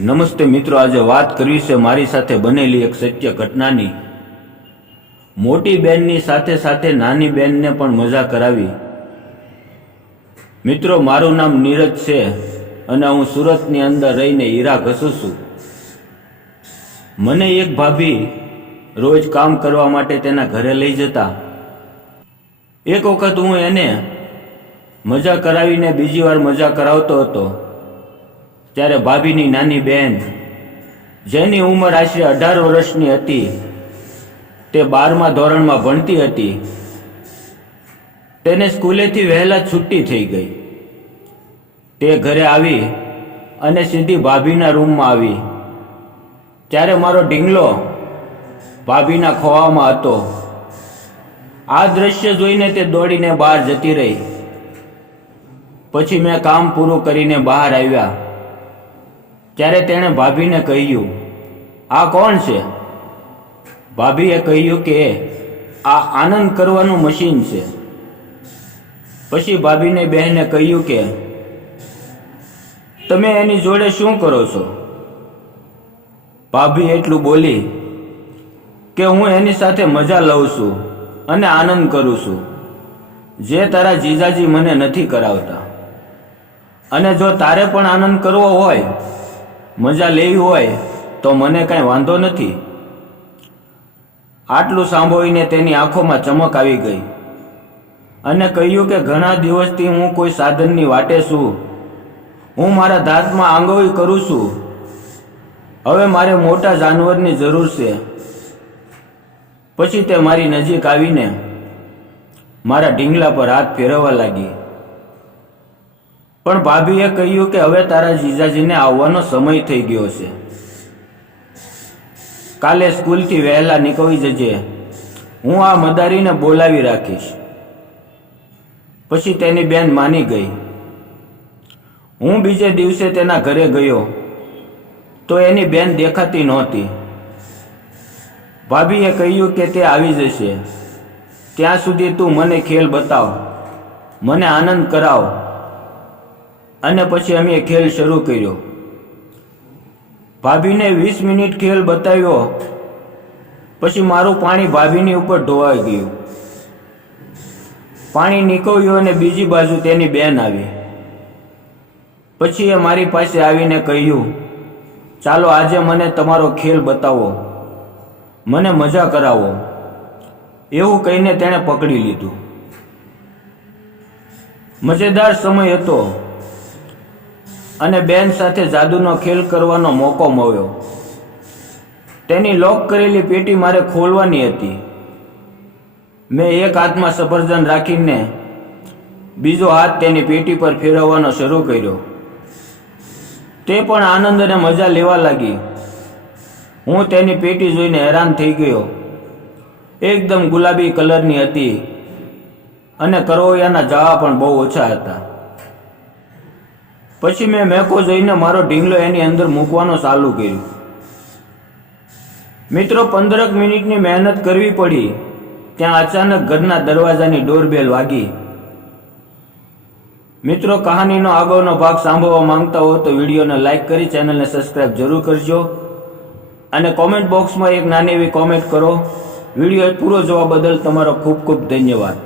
નમસ્તે મિત્રો, આજે વાત કરવી છે મારી સાથે બનેલી એક સત્ય ઘટનાની। મોટી બેનની સાથે સાથે નાની બેનને પણ મજા કરાવી। મિત્રો, મારું નામ નીરજ છે અને હું સુરતની અંદર રહીને હીરા ઘસું છું। મને એક ભાભી રોજ કામ કરવા માટે તેના ઘરે લઈ જતા। એક વખત હું એને મજા કરાવીને બીજી વાર મજા કરાવતો હતો ત્યારે ભાભીની નાની બહેન, જેની ઉંમર આશરે 18 વર્ષની હતી, તે 12મા ધોરણમાં ભણતી હતી, તેને સ્કૂલેથી વહેલા છુટ્ટી થઈ ગઈ। તે ઘરે આવી અને સીધી ભાભીના રૂમમાં આવી ત્યારે મારો ઢીંગલો ભાભીના ખોળામાં હતો। આ દ્રશ્ય જોઈને તે દોડીને બહાર જતી રહી। પછી મેં કામ પૂરું કરીને બહાર આવ્યા ત્યારે તેણે ભાભીને કહ્યું, આ કોણ છે? ભાભીએ કહ્યું કે આ આનંદ કરવાનું મશીન છે। પછી ભાભીને બહેને કહ્યું કે તમે એની જોડે શું કરો છો? ભાભી એટલું બોલી કે હું એની સાથે મજા લઉં છું અને આનંદ કરું છું, જે તારા જીજાજી મને નથી કરાવતા। અને જો તારે પણ આનંદ કરવો હોય, મજા લેવી હોય તો મને કાંઈ વાંધો નથી। આટલું સાંભળીને તેની આંખોમાં ચમક આવી ગઈ અને કહ્યું કે ઘણા દિવસથી હું કોઈ સાધનની વાટે છું। હું મારા દાંતમાં આંગળી કરું છું। હવે મારે મોટા જાનવરની જરૂર છે। પછી તે મારી નજીક આવીને મારા ઢીંગલા પર હાથ ફેરવવા લાગી। પણ ભાભીએ કહ્યું કે હવે તારા જીજાજીને આવવાનો સમય થઈ ગયો છે, કાલે સ્કૂલથી વહેલા નીકળી જજે, હું આ મદારીને બોલાવી રાખીશ। પછી તેની બેન માની ગઈ। હું બીજે દિવસે તેના ઘરે ગયો તો એની બેન દેખાતી નહોતી। ભાભીએ કહ્યું કે તે આવી જશે, ત્યાં સુધી તું મને ખેલ બતાવ, મને આનંદ કરાવ। અને પછી અમે ખેલ શરૂ કર્યો। ભાભીને 20 મિનિટ ખેલ બતાવ્યો પછી મારું પાણી ભાભીની ઉપર ઢોળાઈ ગયું। પાણી નીકળ્યું અને બીજી બાજુ તેની બેન આવી। પછી એ મારી પાસે આવીને કહ્યું, ચાલો આજે મને તમારો ખેલ બતાવો, મને મજા કરાવો। એવું કહીને તેણે પકડી લીધું। મજેદાર સમય હતો અને બેન સાથે જાદુનો ખેલ કરવાનો મોકો મળ્યો। તેની લોક કરેલી પેટી મારે ખોલવાની હતી। મેં એક હાથમાં સફરજન રાખીને બીજો હાથ તેની પેટી પર ફેરવવાનો શરૂ કર્યો। તે પણ આનંદ અને મજા લેવા લાગી। હું તેની પેટી જોઈને હેરાન થઈ ગયો। એકદમ ગુલાબી કલરની હતી અને કરવૈયાના જાળા પણ બહુ ઓછા હતા। પછી મેં મેકો જોઈને મારો ઢીંગલો એની અંદર મૂકવાનો ચાલુ કર્યું। મિત્રો, 15 મિનિટની મહેનત કરવી પડી ત્યાં અચાનક ઘરના દરવાજાની ડોરબેલ વાગી। મિત્રો, કહાનીનો આગળનો ભાગ સાંભળવા માંગતા હો તો વિડીયોને લાઈક કરી ચેનલને સબસ્ક્રાઈબ જરૂર કરજો અને કોમેન્ટ બોક્સમાં એક નાની એવી કોમેન્ટ કરો। વિડીયો પૂરો જોવા બદલ તમારો ખૂબ ખૂબ ધન્યવાદ।